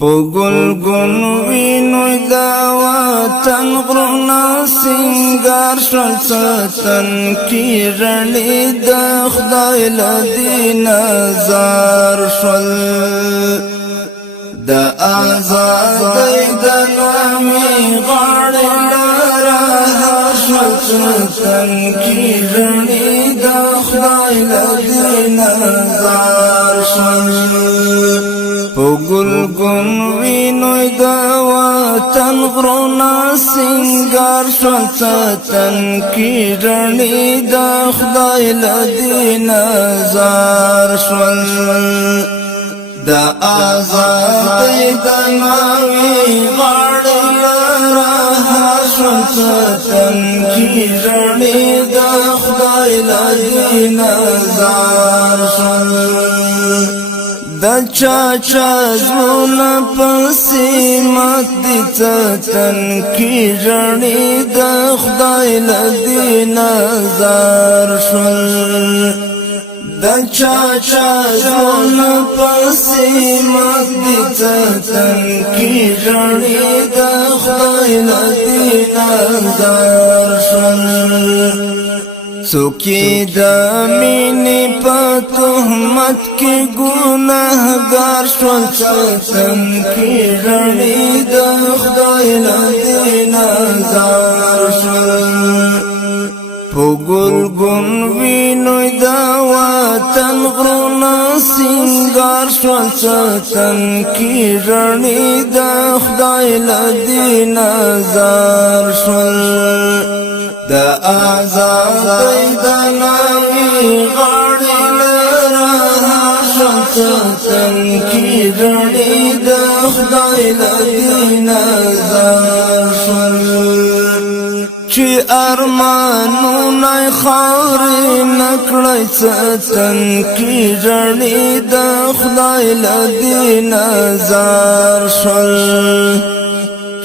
پگل گنوی دا وطن غرنا سنگار شل ستن کی رنی دا خدای لدین زار شل دا آزادی دا نامی غاڑی لارا شل ستن کی رنی دا خدای لدین زار شل پگل گنوی نوی دا وطن غرونا سنگار شل ستن کی رنی دا خدای لدین زار شل دا آزادی دا ناوی غاڑی لارا شل ستن کی رنی دا خدای لدین زار شل دا چاچا زونا پسی مات دی تن کی رنی دا خدای لدین زار شل دا چاچا زونا پسی مات دی تن کی رنی دا خدای لدین زار شل سوکی دا مینی پا تهمت کی گناہگار شل ستن کی رنی دا خدای لدین زار شل پگل گنوی نوی دا وطن غرونا سنگار شل ستن کی رنی دا خدای لدین زار شل دا آزادی دا نامی غاڑی لارا شل ستن کی رنی دا خدای لدین زار شل چی ارمانو نای خاوری نکڑی ستن کی رنی دا خدای لدین زار شل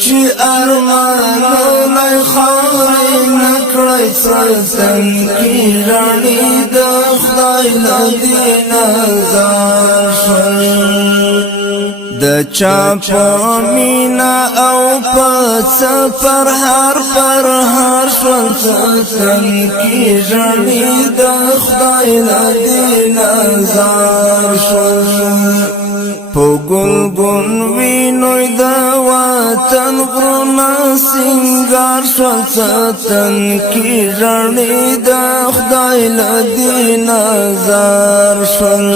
چی ارمانو نای خاوری نکڑی ستن کی رنی دا خدای لدین زار شل دا چاپا مینا او پس پر هر شل ستن کی رنی دا خدای لدین زار شل پگل گنوی نوی دا وطن غرونا سنگار شل ستن کی رنی دا خدای لدین زار شل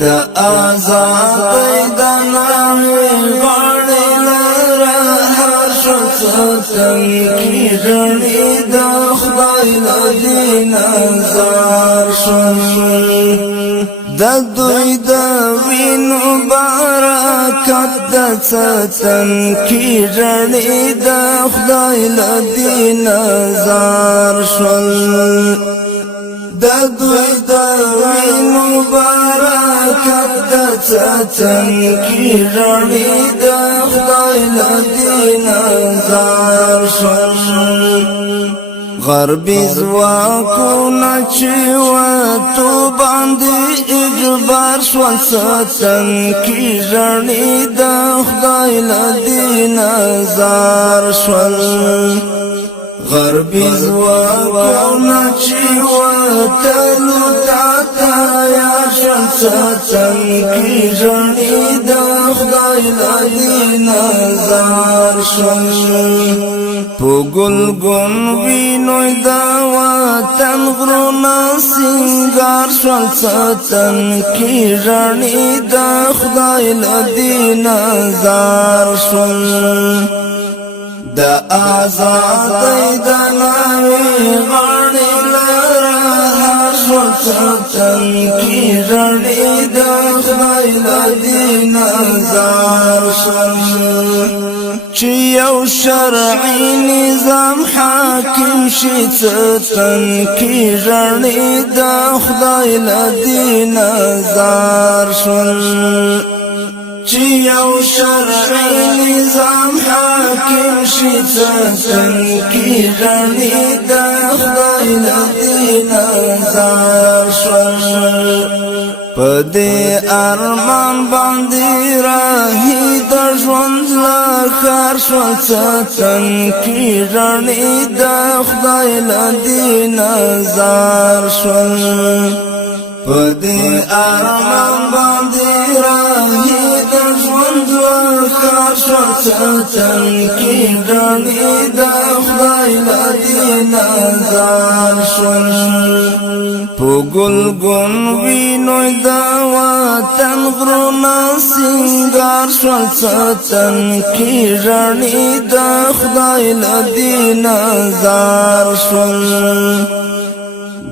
دا آزادی دا نامی غاڑی لارا شل ستن کی رنی دا خدای لدین زار شل دا دوی دا وینو برکت دا ستن کی رنی دا خدای لدین زار شل دا دوی دا وینو برکت دا ستن کی رنی دا خدای لدین زار شل غربی زواکونا چی و تو باندی اجبار شل ستن کی رنی دا خدای لدین زار شل غربی زواکونا چی و تلو تاتا یا شل ستن کی رنی دا خدای لدین زار شل پگل گنوی نوی دا وطن غرونا سنگار شل ستن کی رنی دا خدای لدین زار شل دا آزادی دا نامی غاڑی لارا شل ستن کی رنی دا خدای لدین زار شل چی یو شرعی نظام حاکم شی ستن کی رنی دا خدای لدین زار شل چی یو شرعی نظام حاکم شی ستن کی رنی دا خدای لدین زار شل پدې ارمان باندې راهي د ژوند لکار شول ستن کی رڼې د خدای لدی نظر شول پدې ارمان باندې راهي د ژوند لکار شول ستن کی رڼې د خدای لدی نظر شول پګل وینو د وطن غرونه سنگار شول ستن کی رڼې د خدای لدی نظر شول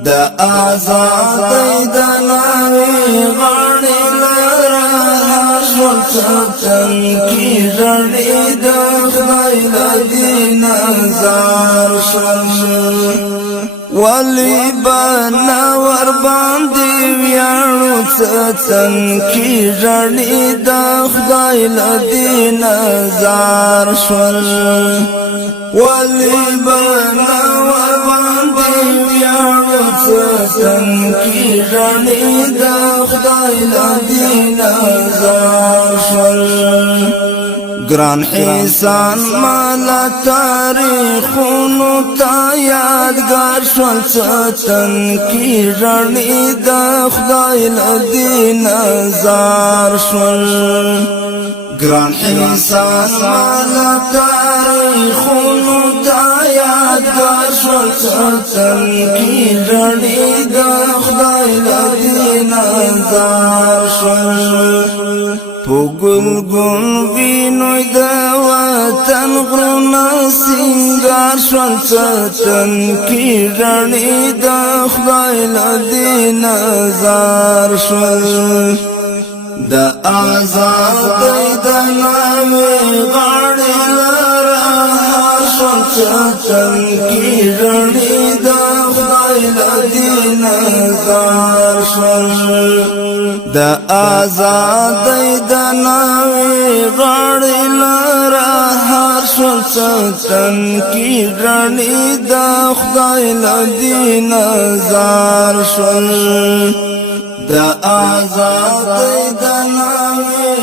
د آزادۍ د ناوې غاړې لره شول ستن کی رڼې د خدای لدی نظر شول ولی بنا ور باندې ویاړو ستن کی رڼې د خدای لدی نظر شول ولی بنا ور باندې ویاړو ستن کی رڼې د خدای لدی نظر شول گران احسان مالا تاریخونو تا یادگار شول ستن کی رڼې د خدای لدی نظر شول گران احسان مالا تاریخونو تا یادگار شول ستن کی رڼې د خدای لدی نظر شول پګل وینو د وطن غرونه سنگار شول ستن کی رڼې د خدای لدی نظر شول د آزادۍ د ناوې غاړې لره شول ستن کی رڼې د خدای لدی نظر شول د آزادۍ د ناوې غاړې لره شول ستن کی رڼې د خدای لدی نظر شول د آزادۍ د ناوې